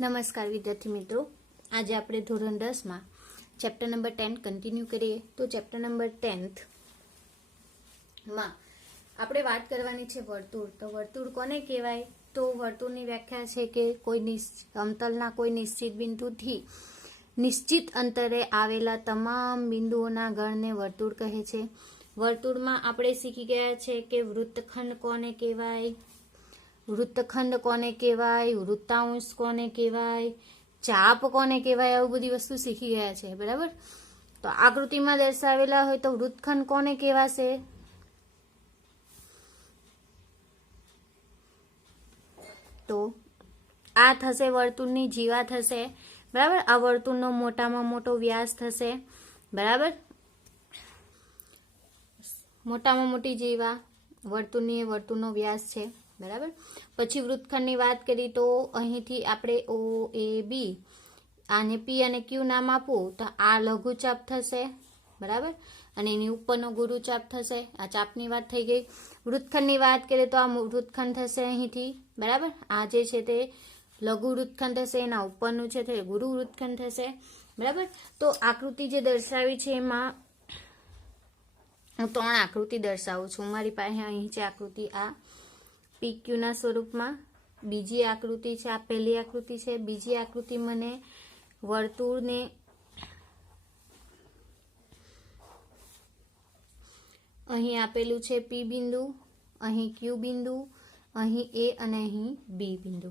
નમસ્કાર વિદ્યાર્થી મિત્રો, આજે આપણે ધોરણ 10માં ચેપ્ટર નંબર 10 કન્ટિન્યુ કરીએ. તો ચેપ્ટર નંબર 10માં આપણે વાત કરવાની છે વર્તુળ. તો વર્તુળ કોને કહેવાય? તો વર્તુળની વ્યાખ્યા છે કે કોઈ સમતલના કોઈ નિશ્ચિત બિંદુથી નિશ્ચિત અંતરે આવેલા તમામ બિંદુઓના ગણને વર્તુળ કહે છે. વર્તુળમાં આપણે શીખી ગયા છે કે વૃત્તખંડ કોને કહેવાય, વૃત્તખંડ કોને કહેવાય, વૃત્તાંશ કોને કહેવાય, ચાપ કોને કહેવાય, આવું બધી વસ્તુ શીખી ગયા છે. બરાબર. તો આકૃતિમાં દર્શાવેલા હોય તો વૃત્તખંડ કોને કહેવાશે? તો આ થશે વર્તુળની જીવા થશે. બરાબર. આ વર્તુળનો મોટામાં મોટો વ્યાસ થશે. બરાબર. મોટામાં મોટી જીવા વર્તુળની વર્તુળનો વ્યાસ છે. બરાબર. પછી વૃત્તખંડની વાત કરી તો અહીંથી આપણે ઓ એ બી આને પી અને ક્યુ નામ આપવું તો આ લઘુચાપ થશે. બરાબર. અને એની ઉપરનો ગુરુચાપ થશે. આ ચાપની વાત થઈ ગઈ. વૃત્તખંડની વાત કરીએ તો આ વૃત્તખંડ થશે અહીંથી. બરાબર. આ જે છે તે લઘુ વૃત્તખંડ થશે, એના ઉપરનું છે તે ગુરુ વૃત્તખંડ થશે. બરાબર. તો આકૃતિ જે દર્શાવી છે એમાં હું 3 આકૃતિ દર્શાવું છું. મારી પાસે અહીં છે આકૃતિ આ PQ ના સ્વરૂપમાં. બીજી આકૃતિ છે, આ પહેલી આકૃતિ છે. બીજી આકૃતિ મને વર્તુળને અહીં આપેલું છે P બિંદુ, અહીં Q બિંદુ, અહીં A અને અહીં B બિંદુ.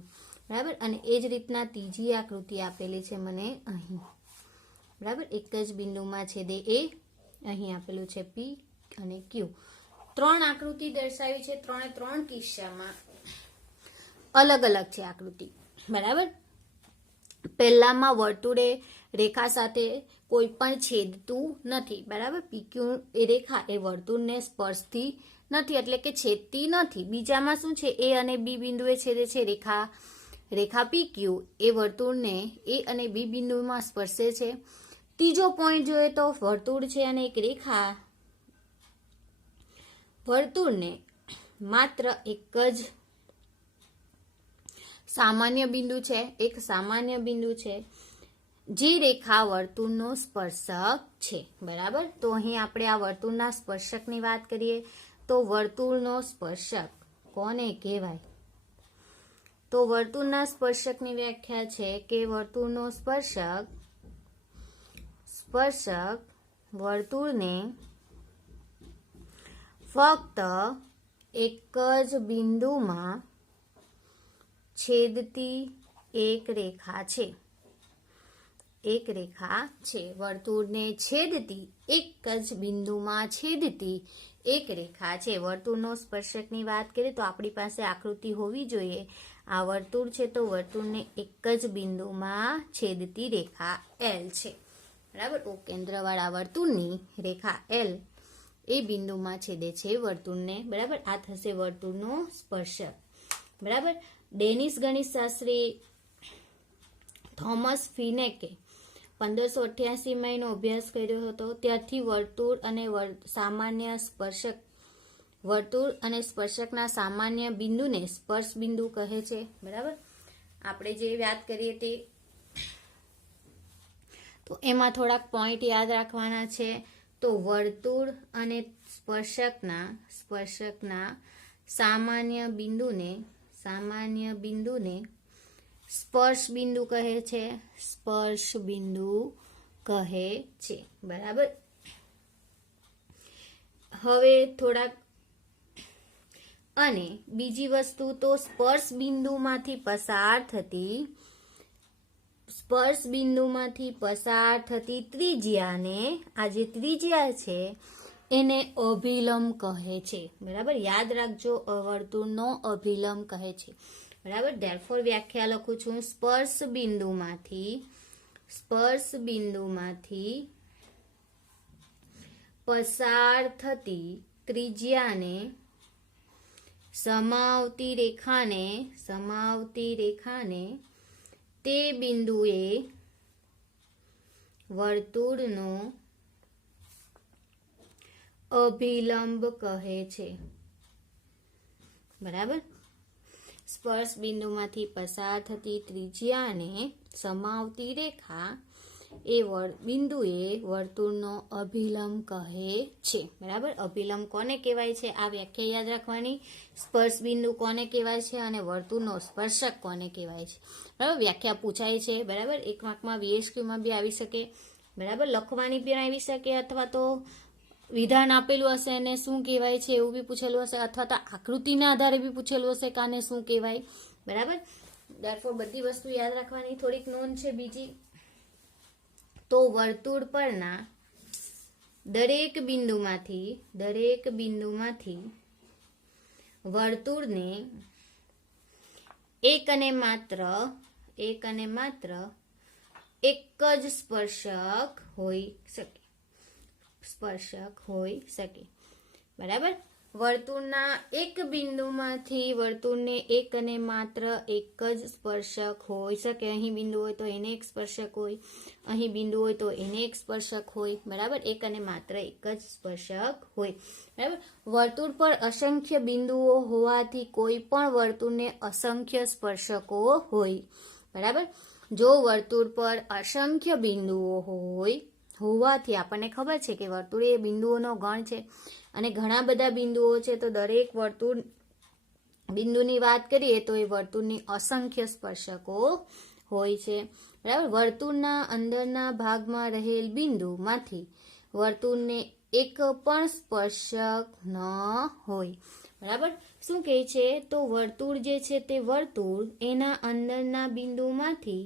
બરાબર. અને એ જ રીતના ત્રીજી આકૃતિ આપેલી છે મને અહીં. બરાબર. એક જ બિંદુમાં છેદે A, અહીં આપેલું છે P અને Q. 3 આકૃતિ દર્શાવી છે. 3 કિસ્સામાં અલગ અલગ છે આકૃતિ. બરાબર. પહેલામાં વર્તુળે રેખા સાથે કોઈ પણ છેદતું નથી. બરાબર. PQ એ રેખા એ વર્તુળને સ્પર્શતી નથી, એટલે કે છેદતી નથી. બીજામાં શું છે? A અને B બિંદુએ છેદે છે રેખા PQ એ વર્તુળને A અને B બિંદુમાં સ્પર્શે છે. ત્રીજો પોઈન્ટ જોઈએ તો વર્તુળ છે અને એક રેખા વર્તુળને માત્ર એક જ સામાન્ય બિંદુ છે, એક સામાન્ય બિંદુ છે જે રેખા વર્તુળનો સ્પર્શક છે. બરાબર. તો અહીં આપણે આ વર્તુળના સ્પર્શકની વાત કરીએ તો વર્તુળનો સ્પર્શક કોને કહેવાય? તો વર્તુળના સ્પર્શકની વ્યાખ્યા છે કે વર્તુળનો સ્પર્શક વર્તુળને ફક્ત એક જ બિંદુમાં છેદતી એક રેખા છે. એક રેખા છે. વર્તુળને છેદતી એક જ બિંદુમાં છેદતી એક રેખા છે. વર્તુળનો સ્પર્શકની વાત કરીએ તો આપણી પાસે આકૃતિ હોવી જોઈએ. આ વર્તુળ છે તો વર્તુળને એક જ બિંદુમાં છેદતી રેખા L છે. બરાબર. ઓ કેન્દ્રવાળા વર્તુળની રેખા L એ બિંદુમાં છેદે છે વર્તુળને. બરાબર. આ થશે વર્તુળનો સ્પર્શક. બરાબર. ડેનિશ ગણિતશાસ્ત્રી થોમસ ફિનેકે 1588 નો અભ્યાસ કર્યો હતો. ત્યારથી વર્તુળ અને સ્પર્શકના સામાન્ય બિંદુને સ્પર્શ બિંદુ કહે છે. બરાબર. આપણે જે વાત કરીએ તે તો એમાં થોડાક પોઈન્ટ યાદ રાખવાના છે. તો વર્તુળ અને સ્પર્શકના સામાન્ય બિંદુને સ્પર્શ બિંદુ કહે છે. સ્પર્શ બિંદુ કહે છે. બરાબર. હવે થોડાક અને બીજી વસ્તુ તો સ્પર્શ બિંદુમાંથી પસાર થતી ત્રિજ્યાને, આ જે ત્રિજ્યા છે એને અભિલંબ કહે છે. બરાબર. યાદ રાખજો, વર્તુળનો અભિલંબ કહે છે. બરાબર. ધેરફોર વ્યાખ્યા લખું છું. સ્પર્શ બિંદુમાંથી પસાર થતી ત્રિજ્યાને સમાવતી રેખાને તે બિંદુએ વર્તુળનો અભિલંબ કહે છે. બરાબર. સ્પર્શ બિંદુમાંથી પસાર થતી ત્રિજ્યાને સમાવતી રેખા એ બિંદુએ વર્તુળનો અભિલંબ કહે છે. બરાબર, અભિલંબ કોને કહેવાય છે આ વ્યાખ્યા યાદ રાખવાની. સ્પર્શ બિંદુ કોને કહેવાય છે અને વર્તુળનો સ્પર્શક કોને કહેવાય છે. બરાબર, વ્યાખ્યા પૂછાય છે. બરાબર, એક માર્કમાં VSQમાં બી આવી શકે. બરાબર, લખવાની પણ આવી શકે, અથવા તો વિધાન આપેલું હશે અને શું કહેવાય છે એવું બી પૂછેલું હશે, અથવા તો આકૃતિના આધારે બી પૂછેલું હશે કે આને શું કહેવાય. બરાબર, therefore બધી વસ્તુ યાદ રાખવાની. થોડીક નોંધ છે બીજી, તો વર્તુળ પરના દરેક બિંદુમાંથી વર્તુળને એક અને માત્ર એક જ સ્પર્શક હોઈ શકે. બરાબર, વર્તુળના એક બિંદુમાંથી વર્તુળને એક અને માત્ર એક જ સ્પર્શક હોઈ શકે. અહીં બિંદુ હોય તો એને એક સ્પર્શક હોય, અહીં બિંદુ હોય તો એને એક સ્પર્શક હોય. બરાબર, એક અને માત્ર એક જ સ્પર્શક હોય. બરાબર, વર્તુળ પર અસંખ્ય બિંદુઓ હોવાથી કોઈ પણ વર્તુળને અસંખ્ય સ્પર્શકો હોય. બરાબર, જો વર્તુળ પર અસંખ્ય બિંદુઓ હોવાથી આપણને ખબર છે કે વર્તુળ એ બિંદુઓનો ગણ છે અને ઘણા બધા બિંદુઓ છે, તો દરેક વર્તુળ બિંદુની વાત કરીએ તો એ વર્તુળની અસંખ્ય સ્પર્શકો હોય છે. બરાબર, વર્તુળના અંદરના ભાગમાં રહેલ બિંદુમાંથી વર્તુળને એક પણ સ્પર્શક ન હોય. બરાબર, શું કહે છે, તો વર્તુળ જે છે તે વર્તુળ એના અંદરના બિંદુમાંથી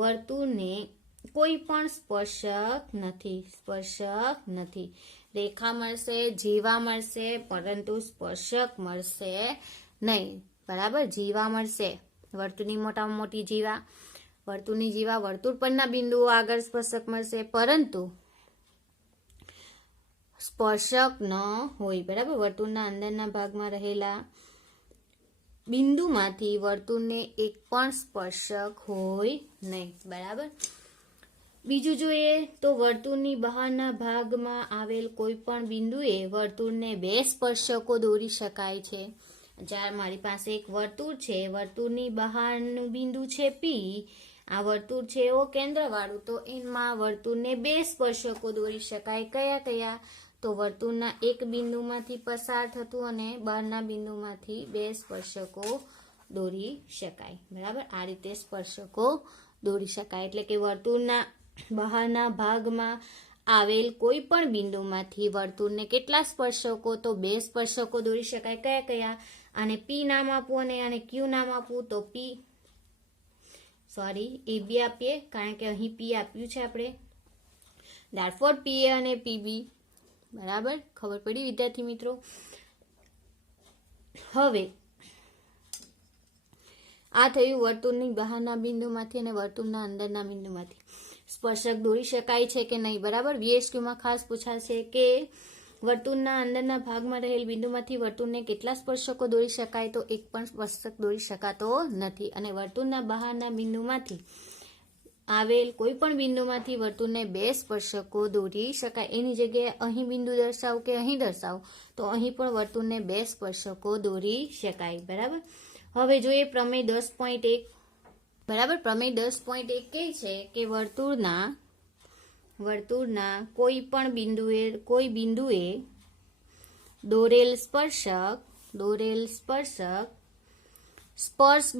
વર્તુળને કોઈ પણ સ્પર્શક નથી. રેખા મળશે, જીવા મળશે, પરંતુ સ્પર્શક મળશે નહીં. બરાબર, જીવા મળશે, વર્તુળની મોટામાં મોટી જીવા, વર્તુળ પરના બિંદુઓ આગળ સ્પર્શક મળશે, પરંતુ સ્પર્શક ન હોય. બરાબર, વર્તુળના અંદરના ભાગમાં રહેલા બિંદુમાંથી વર્તુળને એક પણ સ્પર્શક હોય નહીં. બરાબર, બીજું જોઈએ તો વર્તુળની બહારના ભાગમાં આવેલ કોઈ પણ બિંદુએ વર્તુળને બે સ્પર્શકો દોરી શકાય છે. જ્યારે મારી પાસે એક વર્તુળ છે, વર્તુળની બહારનું બિંદુ છે P, આ વર્તુળ છે એવો કેન્દ્રવાળું, તો એમાં વર્તુળને બે સ્પર્શકો દોરી શકાય. કયા? તો વર્તુળના એક બિંદુમાંથી પસાર થતું અને બહારના બિંદુમાંથી બે સ્પર્શકો દોરી શકાય. બરાબર, આ રીતે સ્પર્શકો દોરી શકાય. એટલે કે વર્તુળના બહારના ભાગમાં આવેલ કોઈ પણ બિંદુમાંથી વર્તુળને કેટલા સ્પર્શકો, તો બે સ્પર્શકો દોરી શકાય. કયા? આને P નામ આપવું અને આને Q નામ આપવું, તો એ બી આપીએ, કારણ કે અહીં P આપ્યું છે આપણે. therefore PA અને PB. બરાબર, ખબર પડી વિદ્યાર્થી મિત્રો. હવે આ થયું વર્તુળની બહારના બિંદુમાંથી અને વર્તુળના અંદરના બિંદુમાંથી સ્પર્શક દોરી શકાય છે કે નહીં. બરાબર, VSQમાં ખાસ પૂછાશે કે વર્તુળના અંદરના ભાગમાં રહેલ બિંદુમાંથી વર્તુળને કેટલા સ્પર્શકો દોરી શકાય, તો એક પણ સ્પર્શક દોરી શકાતો નથી. અને વર્તુળના બહારના બિંદુમાંથી આવેલ કોઈ પણ બિંદુમાંથી વર્તુળને બે સ્પર્શકો દોરી શકાય. એની જગ્યાએ અહીં બિંદુ દર્શાવું કે અહીં દર્શાવું, તો અહીં પણ વર્તુળને બે સ્પર્શકો દોરી શકાય. બરાબર, હવે જોઈએ પ્રમેય 10.1. બરાબર, પ્રમેય 10.1 કહે છે કે વર્તુળના કોઈ બિંદુએ દોરેલ સ્પર્શક સ્પર્શ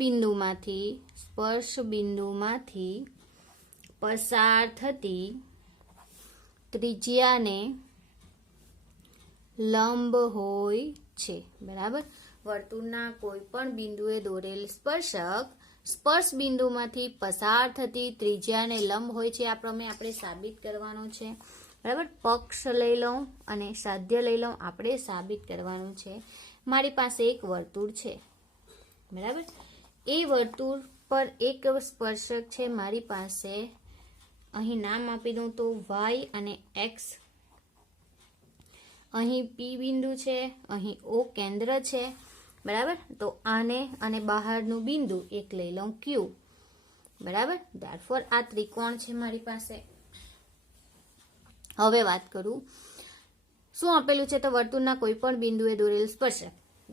બિંદુમાંથી પસાર થતી ત્રિજ્યાને લંબ હોય છે. બરાબર, વર્તુળના કોઈ પણ બિંદુએ દોરેલ સ્પર્શ બિંદુમાંથી પસાર થતી ત્રિજ્યાને લંબ હોય છે. આ પ્રમેય આપણે સાબિત કરવાનો છે. બરાબર, પક્ષ લઈ લઉં અને સાધ્ય લઈ લઉં, આપણે સાબિત કરવાનું છે. મારી પાસે એક વર્તુળ છે. બરાબર, એ વર્તુળ પર એક સ્પર્શક છે મારી પાસે, અહીં નામ આપી દઉં તો y અને x. અહીં P બિંદુ છે, અહીં O કેન્દ્ર છે. બરાબર, તો આને અને બહારનું બિંદુ એક લઈ લઉં Q. બરાબર, therefore આ ત્રિકોણ છે મારી પાસે. હવે વાત કરું, શું આપેલું છે, તો વર્તુળના કોઈ પણ બિંદુએ દોરેલ સ્પર્શક,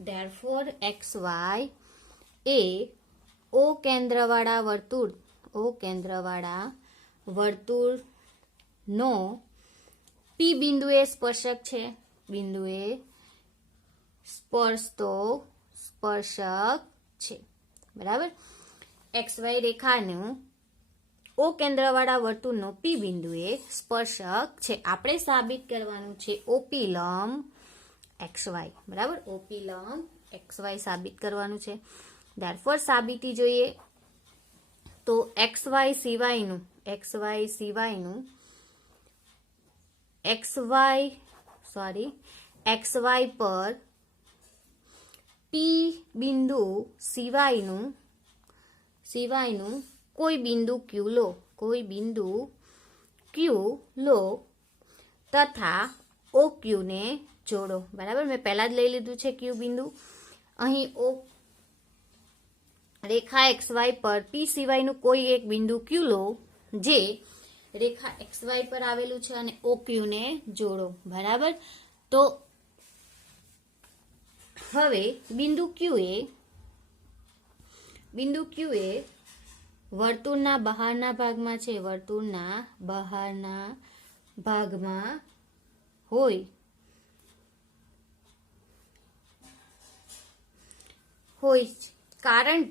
therefore XY એ ઓ કેન્દ્રવાળા વર્તુળનો પી બિંદુએ સ્પર્શક છે. બિંદુએ સ્પર્શતો સ્પર્શક છે. બરાબર. XY રેખાનું ઓ કેન્દ્રવાળા વર્તુળનો પી બિંદુએ સ્પર્શક છે. આપણે સાબિત કરવાનું છે ઓપી લંબ XY. બરાબર. ઓપી લંબ XY સાબિત કરવાનું છે. ધેરફોર સાબિતી જોઈએ તો XY સિવાયનું XY પર પી બિંદુ સિવાયનું કોઈ બિંદુ ક્યુ લો તથા OQ ને જોડો. બરાબર. મેં પહેલા જ લઈ લીધું છે ક્યુ બિંદુ. અહીં ઓ રેખા XY પર P સિવાયનું કોઈ એક બિંદુ Q લો જે રેખા XY પર આવેલું છે અને OQ ને જોડો. બરાબર. તો હવે બિંદુ Q એ વર્તુળના બહારના ભાગમાં છે. વર્તુળના બહારના ભાગમાં હોય કારણ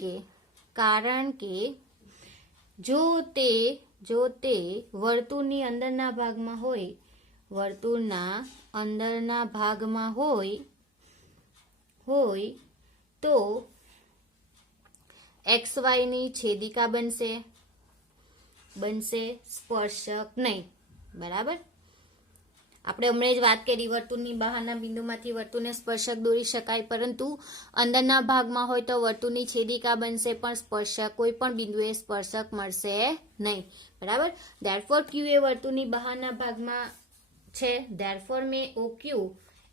કે જો તે વર્તુળની અંદરના ભાગમાં હોય તો XY ની છેદિકા બનશે સ્પર્શક નહીં. બરાબર. આપણે હમણાં જ વાત કરી વર્તુળની બહારના બિંદુમાંથી વર્તુળને સ્પર્શક દોરી શકાય, પરંતુ અંદરના ભાગમાં હોય તો વર્તુળની છેદિકા બનશે પણ સ્પર્શક કોઈ પણ બિંદુએ સ્પર્શક મળશે નહીં. બરાબર. ધેરફોર Q એ વર્તુળની બહારના ભાગમાં છે. ધેરફોર મેં OQ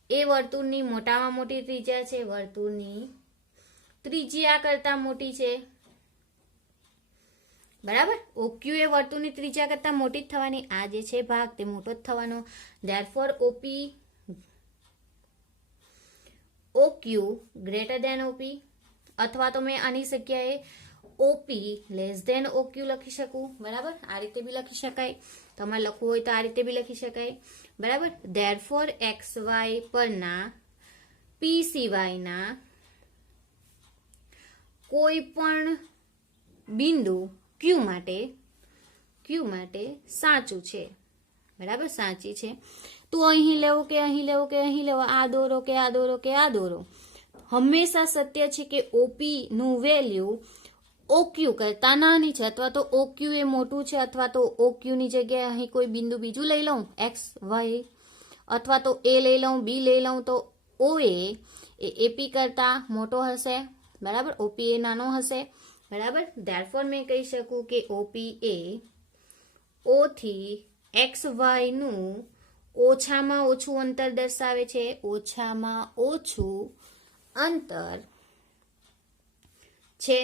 એ વર્તુળની મોટામાં મોટી ત્રિજ્યા છે. વર્તુળની ત્રિજ્યા કરતા મોટી છે. બરાબર. OQ એ વર્તુળની ત્રિજ્યા કરતા મોટી જ થવાની. આ જે છે ભાગ તે મોટો જ થવાનો. Therefore OQ greater than OP, અથવા તો મેં આની જગ્યાએ OP લેસ ધેન OQ લખી શકું. બરાબર. આ રીતે બી લખી શકાય. તમારે લખવું હોય તો આ રીતે બી લખી શકાય. બરાબર. ધેરફોર XY પરના P સિવાયના કોઈ પણ બિંદુ Q માટે સાચું છે. બરાબર. સાચી છે. તો અહીં લેવો કે અહીં લેવો કે અહીં લેવો, આ દોરો કે આ દોરો કે આ દોરો, હંમેશા સત્ય છે કે OP નું વેલ્યુ OQ કરતા નાની છે, અથવા તો OQ એ મોટું છે, અથવા તો OQ ની જગ્યાએ અહીં કોઈ બિંદુ બીજું લઈ લઉં XY, અથવા તો A લઈ લઉં, B લઈ લઉં, તો OA એ AP કરતા મોટો હશે. બરાબર. OP એ નાનો હશે. બરાબર. ધેરફોર મેં કહી શકું કે OP એ O થી XY નું ઓછામાં ઓછું અંતર દર્શાવે છે. ઓછામાં ઓછું અંતર છે.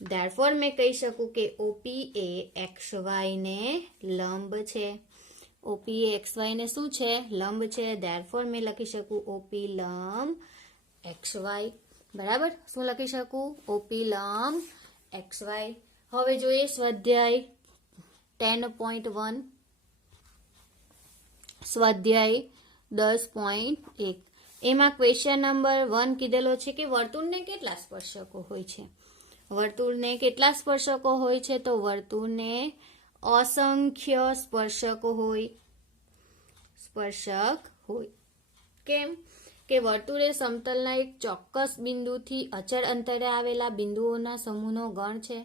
ધેરફોર મેં કહી શકું કે OP એ XY ને લંબ છે. OP એ XY ને શું છે? લંબ છે. ધેરફોર મેં લખી શકું OP લંબ XY. બરાબર. શું લખી શકું? OP લંબ XY. હવે જોઈએ સ્વાધ્યાય 10.1, સ્વાધ્યાય 10.1. એમાં ક્વેશ્ચન નંબર 1 કીધેલો છે કે વર્તુળને કેટલા સ્પર્શકો હોય છે. વર્તુળને કેટલા સ્પર્શકો હોય છે? તો વર્તુળને અસંખ્ય સ્પર્શક હોય. કેમ કે વર્તુળ એ સમતલના એક ચોક્કસ બિંદુથી અચળ અંતરે આવેલા બિંદુઓના સમૂહનો ગણ છે.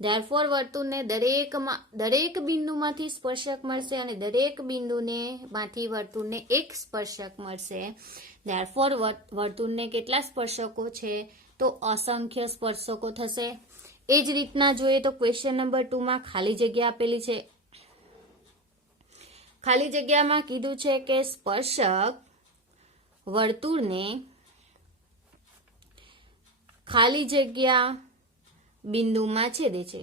ધેરફોર વર્તુળને દરેક બિંદુમાંથી સ્પર્શક મળશે અને દરેક બિંદુને માંથી વર્તુળને એક સ્પર્શક મળશે. ધેરફોર વર્તુળને કેટલા સ્પર્શકો છે? તો અસંખ્ય સ્પર્શકો થશે. એ જ રીતના જોઈએ તો ક્વેશ્ચન નંબર 2 માં ખાલી જગ્યા આપેલી છે. ખાલી જગ્યામાં કીધું છે કે સ્પર્શક વર્તુળને ખાલી જગ્યા બિંદુમાં છેદે છે.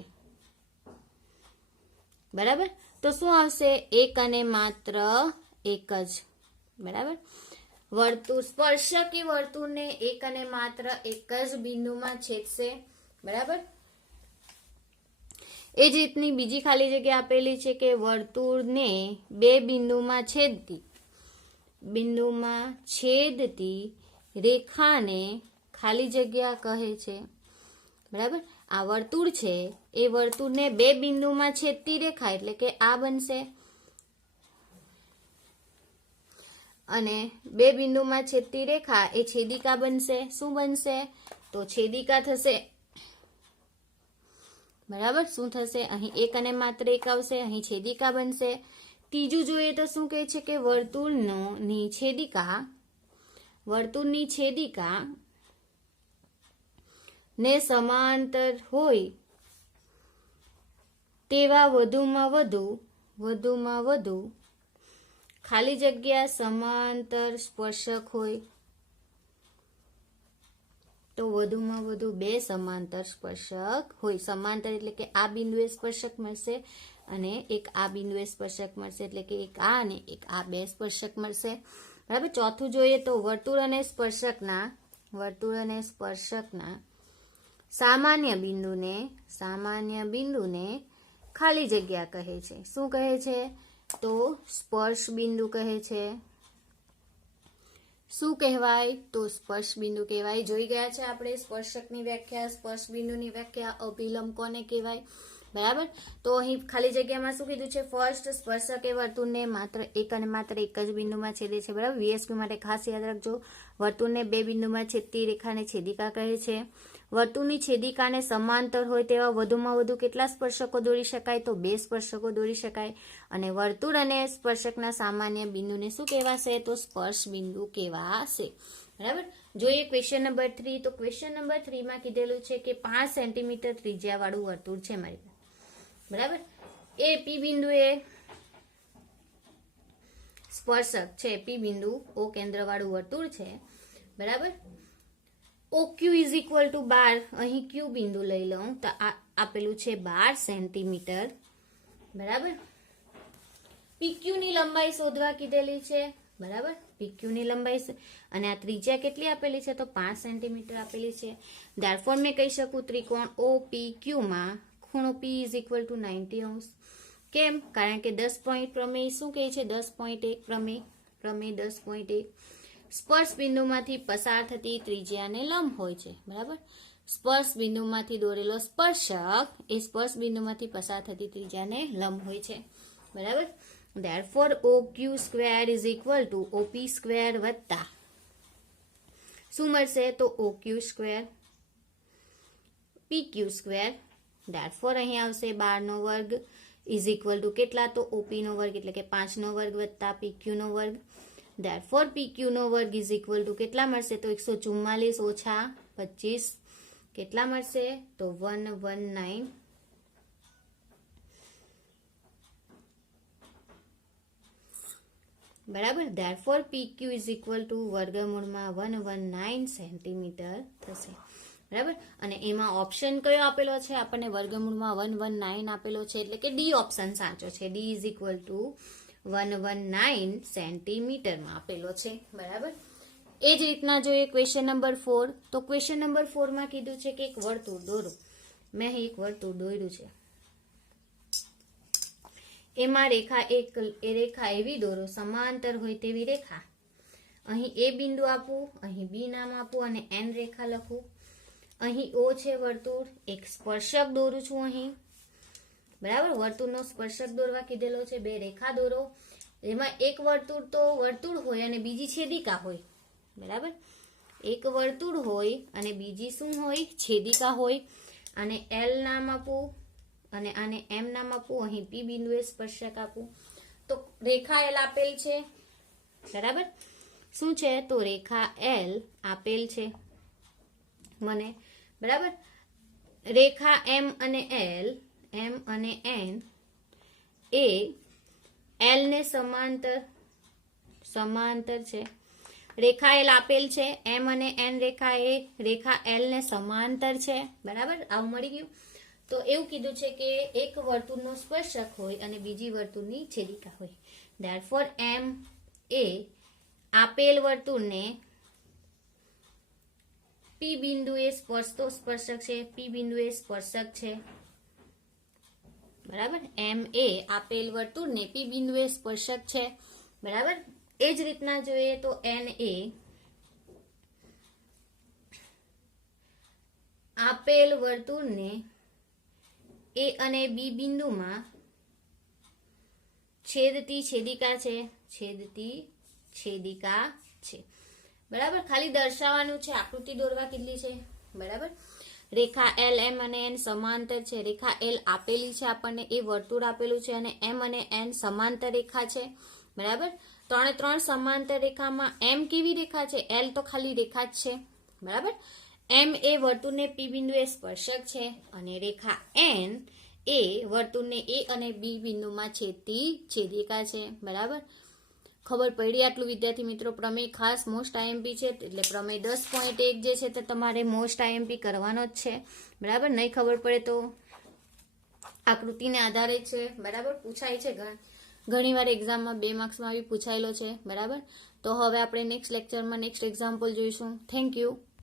બરાબર. તો શું આવશે? એક અને માત્ર એક જ. બરાબર. સ્પર્શક એ વર્તુળને એક અને માત્ર એક જ બિંદુમાં છેદશે. બરાબર. એ જ રીતની બીજી ખાલી જગ્યા આપેલી છે કે વર્તુળને બે બિંદુમાં છેદતી રેખાને ખાલી જગ્યા કહે છે. બરાબર. આ વર્તુળ છે, એ વર્તુળને બે બિંદુમાં છેદતી રેખા એટલે કે આ બનશે, અને બે બિંદુમાં છેદતી રેખા એ છેદિકા બનશે. શું બનશે? તો છેદિકા થશે. બરાબર. શું થશે? અહીં એક અને માત્ર એક આવશે, અહીં છેદિકા બનશે. ત્રીજું જોઈએ તો શું કહે છે કે વર્તુળની છેદિકા ને સમાંતર હોય તેવા વધુમાં વધુ ખાલી જગ્યા સમાંતર સ્પર્શક હોય તો વધુમાં વધુ બે સમાંતર સ્પર્શક હોય. સમાંતર એટલે કે આ બિંદુએ સ્પર્શક મળશે અને એક આ બિંદુએ સ્પર્શક મળશે, એટલે કે એક આ અને એક આ બે સ્પર્શક મળશે. બરાબર. ચોથું જોઈએ તો વર્તુળ અને સ્પર્શકના સામાન્ય બિંદુને ખાલી જગ્યા કહે છે. શું કહે છે? તો સ્પર્શ બિંદુ કહે છે. શું કહેવાય? તો સ્પર્શ બિંદુ કહેવાય. જોઈ ગયા છે આપણે સ્પર્શકની વ્યાખ્યા, સ્પર્શ બિંદુની વ્યાખ્યા, અભિલંબ કોને કહેવાય. બરાબર. તો અહીં ખાલી જગ્યામાં શું કીધું છે? ફર્સ્ટ, સ્પર્શક એ વર્તુળને માત્ર એક જ બિંદુમાં છેદે છે. બરાબર. વીએસક્યુ માટે ખાસ યાદ રાખજો, વર્તુળને બે બિંદુમાં છેદતી રેખાને છેદિકા કહે છે. વર્તુળની છેદિકાને સમાંતર હોય તેવા વધુમાં વધુ કેટલા સ્પર્શકો દોરી શકાય? તો બે સ્પર્શકો દોરી શકાય. અને વર્તુળ અને સ્પર્શકના સામાન્ય બિંદુને શું કહેવાશે? તો સ્પર્શ બિંદુ કહેવાશે. બરાબર. જોઈએ ક્વેશ્ચન નંબર 3. તો ક્વેશ્ચન નંબર 3 માં કીધેલું છે કે 5 સેન્ટીમીટર ત્રિજ્યાવાળું વર્તુળ છે મારી પાસે. બરાબર. એ પી બિંદુ એ સ્પર્શક છે, પી બિંદુ ઓ કેન્દ્રવાળું વર્તુળ છે. બરાબર. OQ is equal to 12. અહીં ક્યુ બિંદુ લઈ લઉં તો આપેલું છે 12 સેન્ટીમીટર. બરાબર. PQ ની લંબાઈ શોધવા કીધેલી છે. બરાબર. PQ ની લંબાઈ અને આ ત્રિજ્યા કેટલી આપેલી છે? તો 5 સેન્ટીમીટર આપેલી છે. ધેરફોર મેં કહી શકું ત્રિકોણ OPQ માં ખૂણો P ઇઝ ઇક્વલ ટુ 90 અંશ. કેમ? કારણ કે 10 પોઈન્ટ પ્રમેય શું કહે છે? 10.1 પ્રમેય 10.1 સ્પર્શ બિંદુમાંથી પસાર થતી ત્રિજ્યાને લંબ હોય છે. બરાબર. સ્પર્શ બિંદુમાંથી દોરેલો સ્પર્શક એ સ્પર્શ બિંદુમાંથી પસાર થતી ત્રિજ્યાને લંબ હોય છે. બરાબર. Therefore OQ square is equal to OP square વત્તા શું મળશે? તો OQ square PQ square. Therefore અહીં આવશે 12 નો વર્ગ ઇઝ ઇક્વલ ટુ કેટલા? તો OP નો વર્ગ એટલે કે 5 નો વર્ગ વત્તા PQ નો વર્ગ. ધેરફોર PQ નો વર્ગ ઇઝ ઇક્વલ ટુ કેટલા મળશે? તો 144 ઓછા 25 કેટલા મળશે? તો 119. બરાબર. Therefore PQ is equal to વર્ગમૂળમાં 119 સેન્ટીમીટર થશે. બરાબર. અને એમાં ઓપ્શન કયો આપેલો છે? આપણને વર્ગમૂળમાં 119 આપેલો છે, એટલે કે ડી ઓપ્શન સાચો છે. ડી ઇઝ ઇક્વલ ટુ 119 સેન્ટીમીટરમાં આપેલો છે. બરાબર. એ જ રીતના જોઈએ ક્વેશ્ચન નંબર 4. તો ક્વેશ્ચન નંબર 4 માં કીધું છે કે એક વર્તુળ દોરો. મેં અહીં એક વર્તુળ દોર્યું છે. એમાં રેખા એવી દોરો સમાંતર હોય તેવી રેખા. અહીં એ બિંદુ આપું, અહીં બી નામ આપું અને એન રેખા લખું. અહીં O છે વર્તુળ, એક સ્પર્શક દોરું છું અહીં. બરાબર. વર્તુળનો સ્પર્શક દોરવા કીધેલો છે. બે રેખા દોરો. એમાં એક વર્તુળ તો વર્તુળ હોય અને બીજી છેદિકા હોય. બરાબર. એક વર્તુળ હોય અને બીજી શું હોય? છેદિકા હોય. અને L નામ આપું અને આને M નામ આપું. અહીં P બિંદુએ સ્પર્શક આપું. તો રેખા L આપેલ છે. બરાબર. શું છે? તો રેખા L આપેલ છે મને. બરાબર. રેખા M અને N એ L ને સમાંતર છે. રેખા L આપેલ છે. M અને N રેખા એ રેખા L ને સમાંતર છે. બરાબર. આવું મળી ગયું. તો એવું કીધું છે કે એક વર્તુળનો સ્પર્શક હોય અને બીજી વર્તુળની છેદિકા હોય. ધેરફોર M એ આપેલ વર્તુળને પી બિંદુ એ સ્પર્શતો સ્પર્શક છે, પી બિંદુ એ સ્પર્શક છે, બરાબર. એમ એ આપેલ વર્તુળને પી બિંદુ એ સ્પર્શક છે, બરાબર. એ જ રીતના જોઈએ તો એન એ આપેલ વર્તુળને એ અને બી બિંદુમાં છેદતી છેદિકા છે, છેદતી છેદિકા છે, બરાબર. ખાલી દર્શાવવાનું છે, આકૃતિ દોરવા કેટલી છે, બરાબર. રેખા એલ એમ અને એન સમાંતર છે. રેખા એલ આપેલી છે આપણને, એ વર્તુળ આપેલું છે અને એમ અને એન સમાંતર રેખા છે, બરાબર. 3 સમાંતર રેખામાં એમ કેવી રેખા છે, એલ તો ખાલી રેખા જ છે, બરાબર. એમ એ વર્તુળને પી બિંદુએ સ્પર્શક છે અને રેખા એન એ વર્તુળને એ અને બી બિંદુમાં છેદતી છેદિકા છે, બરાબર. ખબર પડી આટલું વિદ્યાર્થી મિત્રો. પ્રમેય ખાસ મોસ્ટ આઈએમપી છે, એટલે પ્રમેય 10.1 જે છે તે તમારે મોસ્ટ આઈએમપી કરવાનો જ છે, બરાબર. નહીં ખબર પડે તો આકૃતિને આધારે છે, બરાબર. પૂછાય છે ઘણી વાર એક્ઝામમાં 2 માર્ક્સમાં બી પૂછાયેલો છે, બરાબર. તો હવે આપણે નેક્સ્ટ લેક્ચરમાં નેક્સ્ટ એક્ઝામ્પલ જોઈશું. Thank you.